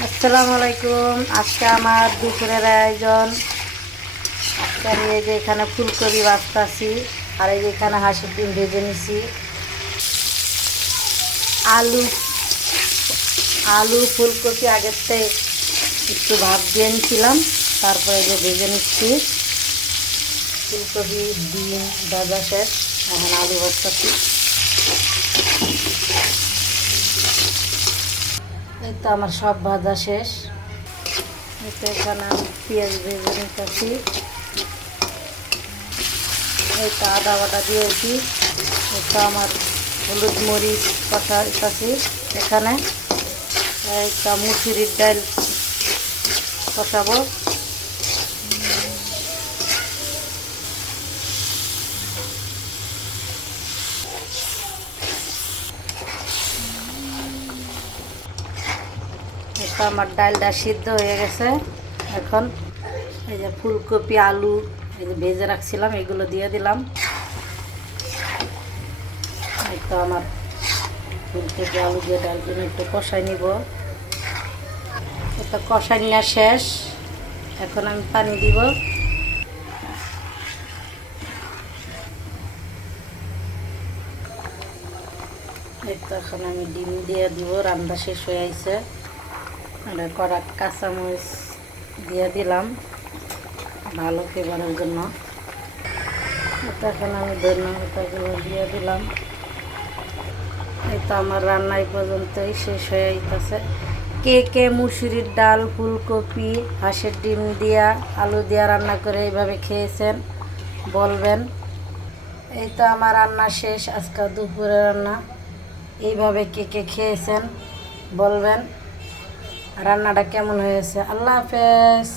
আসসালামু আলাইকুম। আজকে আমার দুপুরের আয়োজন। আজকে আমি এই যে এখানে ফুলকপি ভাজতেছি, আর এই যে এখানে হাঁসের ডিম ভেজে নিছি। আলু আলু ফুলকপি আগের থেকে একটু ভাপ দিয়ে নিয়েছিলাম, তারপরে এই যে ভেজে নিচ্ছি। ফুলকপি ডিম ভাজা শেষ, এখন আলু ভাজতেছি। এই তো আমার সব ভাজা শেষ। এই তো এখানে আমি পেঁয়াজ ভেজে নিতেছি। এই তো আদা বাটা দিয়েছি। এই তো আমার হলুদ মরিচ কষাইতেছি এখানে। এই তো মুসুরির ডাল কষাবো। এই তো আমার ডালটা সিদ্ধ হয়ে গেছে। এখন এই যে ফুলকপি আলু এই যে ভেজে রাখছিলাম, এগুলো দিয়ে দিলাম। এই তো আমার ফুলকপি আলু দিয়ে ডালগুলো একটু কষাই নিব। এটা কষাই নেওয়া শেষ, এখন আমি পানি দিব। এই তো এখন আমি ডিম দিয়ে দিব। রান্না শেষ হয়ে আইছে। আর কড়া কাঁচামরিচ দিয়ে দিলাম ভালো ফ্লেভারের জন্য। এটা এখন আমি ধন্যবাদগুলো দিয়ে দিলাম। এই তো আমার রান্না এই পর্যন্তই শেষ হয়ে আইতেছে। কে কে মুসুরির ডাল ফুলকপি হাঁসের ডিম দিয়া আলু দিয়া রান্না করে এইভাবে খেয়েছেন বলবেন। এই তো আমার রান্না শেষ, আজকে দুপুরে রান্না। এইভাবে কে কে খেয়েছেন বলবেন রান্নাটা কেমন হয়েছে। আল্লাহ হাফেজ।